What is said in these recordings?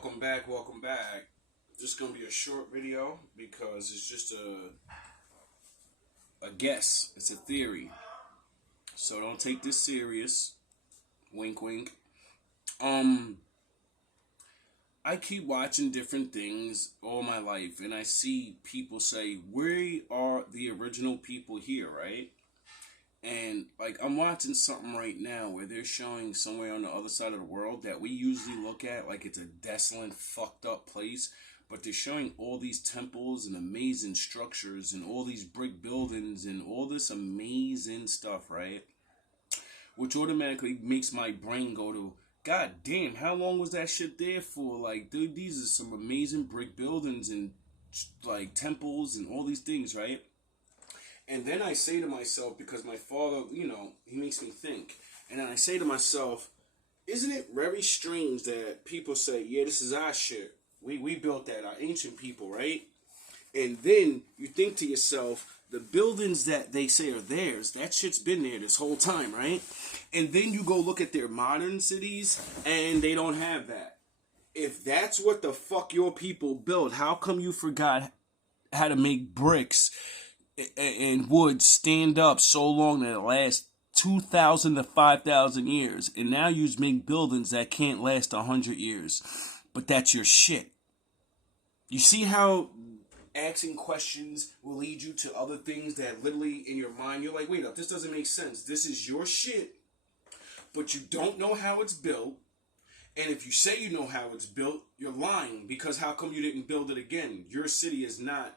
welcome back, welcome back. This is going to be a short video because it's just a guess. It's a theory. So don't take this serious. Wink, wink. I keep watching different things all my life, and I see people say, we are the original people here, right? And like I'm watching something right now where they're showing somewhere on the other side of the world that we usually look at like it's a desolate, fucked up place, but they're showing all these temples and amazing structures and all these brick buildings and all this amazing stuff, right? Which automatically makes my brain go to, God damn, how long was that shit there for? Like, dude, these are some amazing brick buildings and like temples and all these things, right? And then I say to myself, because my father, he makes me think. And then I say to myself, isn't it very strange that people say, yeah, this is our shit. We built that, our ancient people, right? And then you think to yourself, the buildings that they say are theirs, that shit's been there this whole time, right? And then you go look at their modern cities, and they don't have that. If that's what the fuck your people built, how come you forgot how to make bricks and wood stand up so long that it lasts 2,000 to 5,000 years, and now you make buildings that can't last 100 years, but that's your shit? You see how asking questions will lead you to other things that literally in your mind you're like, wait up, this doesn't make sense. This is your shit, but you don't know how it's built. And if you say you know how it's built, you're lying, because how come you didn't build it again? Your city is not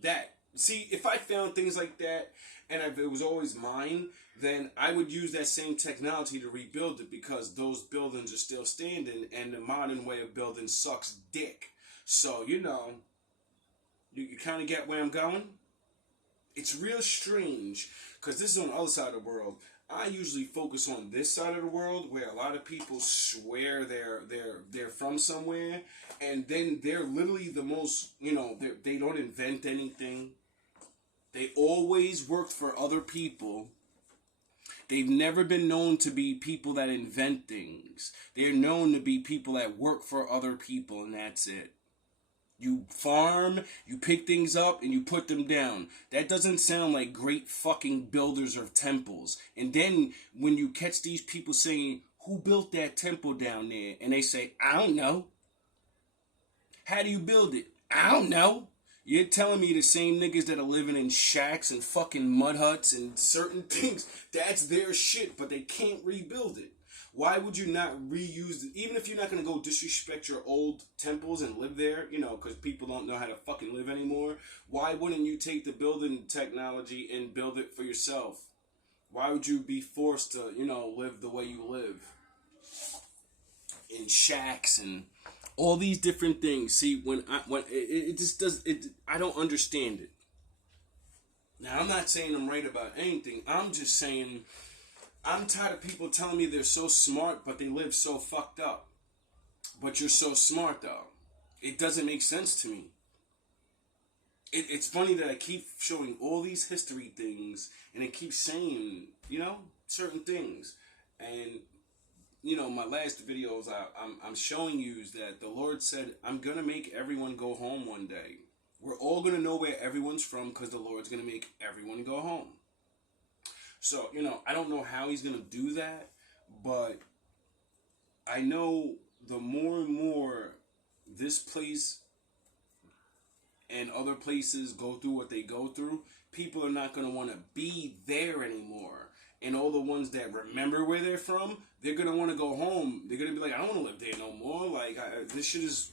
that. See, if I found things like that, and if it was always mine, then I would use that same technology to rebuild it, because those buildings are still standing, and the modern way of building sucks dick. So, you kind of get where I'm going? It's real strange, because this is on the other side of the world. I usually focus on this side of the world, where a lot of people swear they're from somewhere, and then they're literally the most, they don't invent anything. They always worked for other people. They've never been known to be people that invent things. They're known to be people that work for other people, and that's it. You farm, you pick things up, and you put them down. That doesn't sound like great fucking builders of temples. And then when you catch these people saying, who built that temple down there? And they say, I don't know. How do you build it? I don't know. You're telling me the same niggas that are living in shacks and fucking mud huts and certain things, that's their shit, but they can't rebuild it. Why would you not reuse it? Even if you're not going to go disrespect your old temples and live there, because people don't know how to fucking live anymore, why wouldn't you take the building technology and build it for yourself? Why would you be forced to, live the way you live? In shacks and all these different things. See, when it just does it, I don't understand it. Now, I'm not saying I'm right about anything. I'm just saying I'm tired of people telling me they're so smart, but they live so fucked up. But you're so smart, though. It doesn't make sense to me. It's funny that I keep showing all these history things, and it keeps saying, certain things. And my last videos, I'm showing you that the Lord said, I'm going to make everyone go home one day. We're all going to know where everyone's from, because the Lord's going to make everyone go home. So, I don't know how he's going to do that, but I know the more and more this place and other places go through what they go through, people are not going to want to be there anymore. And all the ones that remember where they're from, they're going to want to go home. They're going to be like, I don't want to live there no more. Like, this shit is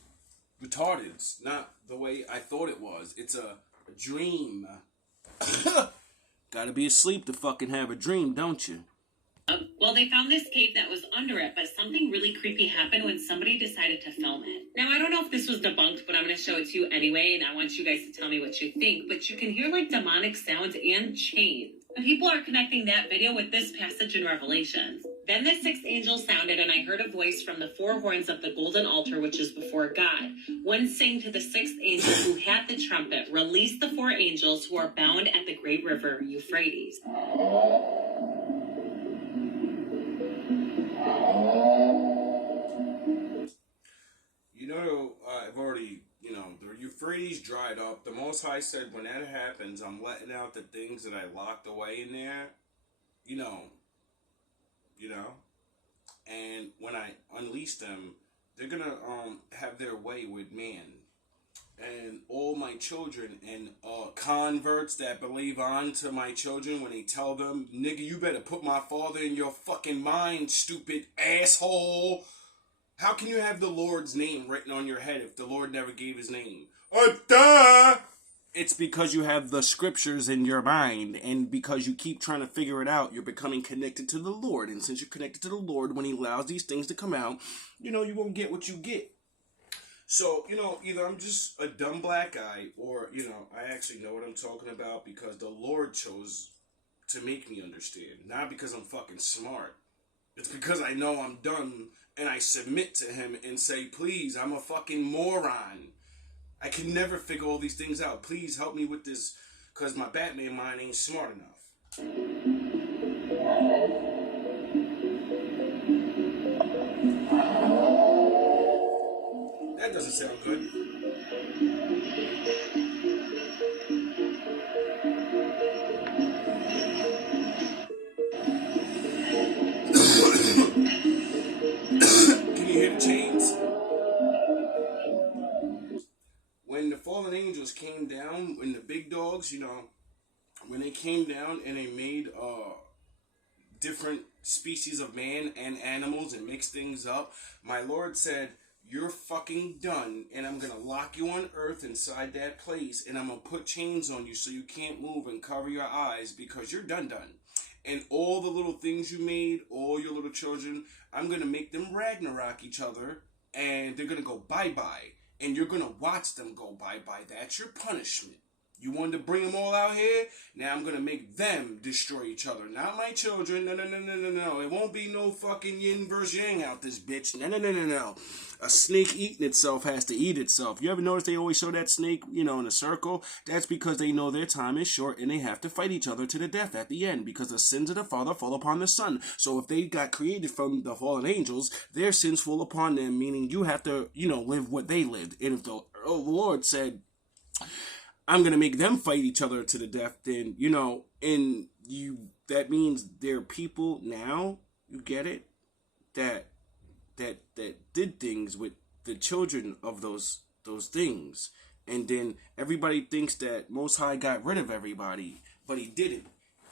retarded. It's not the way I thought it was. It's a dream. Gotta be asleep to fucking have a dream, don't you? Well, they found this cave that was under it, but something really creepy happened when somebody decided to film it. Now, I don't know if this was debunked, but I'm going to show it to you anyway, and I want you guys to tell me what you think. But you can hear, like, demonic sounds and chains. And people are connecting that video with this passage in Revelations. Then the sixth angel sounded, and I heard a voice from the four horns of the golden altar, which is before God. One saying to the sixth angel who had the trumpet, release the four angels who are bound at the great river Euphrates. Euphrates dried up, the Most High said, when that happens, I'm letting out the things that I locked away in there, you know, and when I unleash them, they're gonna have their way with man. And all my children and converts that believe on to my children, when they tell them, nigga, you better put my father in your fucking mind, stupid asshole. How can you have the Lord's name written on your head if the Lord never gave his name? Duh! It's because you have the scriptures in your mind, and because you keep trying to figure it out, you're becoming connected to the Lord. And since you're connected to the Lord, when he allows these things to come out, you won't get what you get. So, either I'm just a dumb black guy, or, I actually know what I'm talking about because the Lord chose to make me understand. Not because I'm fucking smart. It's because I know I'm dumb, and I submit to him and say, please, I'm a fucking moron. I can never figure all these things out. Please help me with this, because my Batman mind ain't smart enough. That doesn't sound good. Can you hear the chains? When the fallen angels came down, when the big dogs, when they came down and they made different species of man and animals and mixed things up, my Lord said, you're fucking done, and I'm gonna lock you on earth inside that place, and I'm gonna put chains on you so you can't move and cover your eyes because you're done. And all the little things you made, all your little children, I'm gonna make them Ragnarok each other, and they're gonna go bye-bye. And you're going to watch them go bye-bye. That's your punishment. You wanted to bring them all out here? Now I'm going to make them destroy each other. Not my children. No. It won't be no fucking yin versus yang out this bitch. No. A snake eating itself has to eat itself. You ever notice they always show that snake, in a circle? That's because they know their time is short and they have to fight each other to the death at the end, because the sins of the father fall upon the son. So if they got created from the fallen angels, their sins fall upon them, meaning you have to, live what they lived. And if the Lord said, I'm going to make them fight each other to the death, then, that means there are people now, you get it, that did things with the children of those things. And then everybody thinks that Most High got rid of everybody, but he didn't,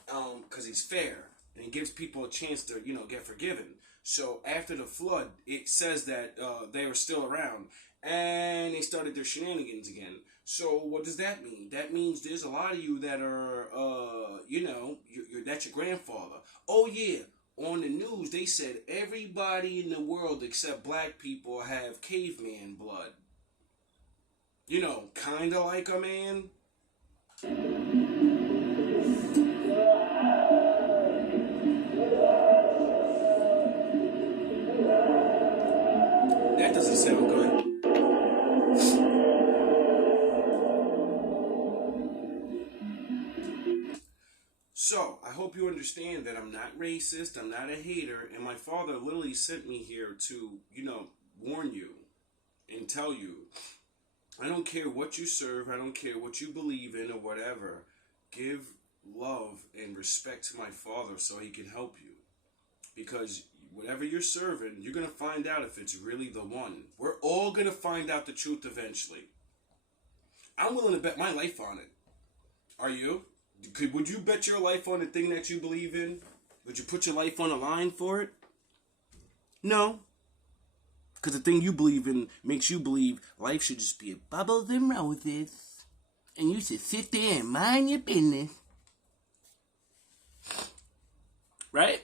because he's fair, and he gives people a chance to, get forgiven. So after the flood, it says that they were still around, and they started their shenanigans again. So what does that mean? That means there's a lot of you that are, that's your grandfather. Oh yeah, on the news they said everybody in the world except black people have caveman blood. Kinda like a man. That doesn't sound good. So, I hope you understand that I'm not racist, I'm not a hater, and my father literally sent me here to, warn you and tell you, I don't care what you serve, I don't care what you believe in or whatever, give love and respect to my father so he can help you. Because whatever you're serving, you're going to find out if it's really the one. We're all going to find out the truth eventually. I'm willing to bet my life on it. Are you? Would you bet your life on the thing that you believe in? Would you put your life on the line for it? No. Because the thing you believe in makes you believe life should just be bubbles and roses. And you should sit there and mind your business. Right?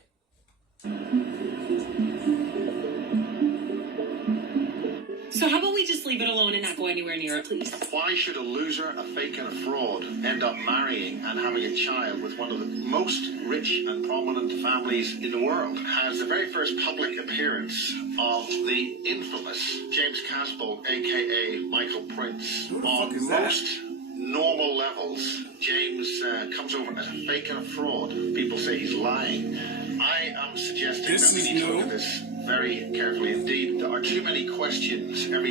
So how about we just leave it alone and not go anywhere near it, please? Why should a loser, a fake and a fraud end up marrying and having a child with one of the most rich and prominent families in the world? Has the very first public appearance of the infamous James Caspel, a.k.a. Michael Prince. On most normal levels, James comes over as a fake and a fraud. People say he's lying. I am suggesting that we need to look at this very carefully indeed. There are too many questions every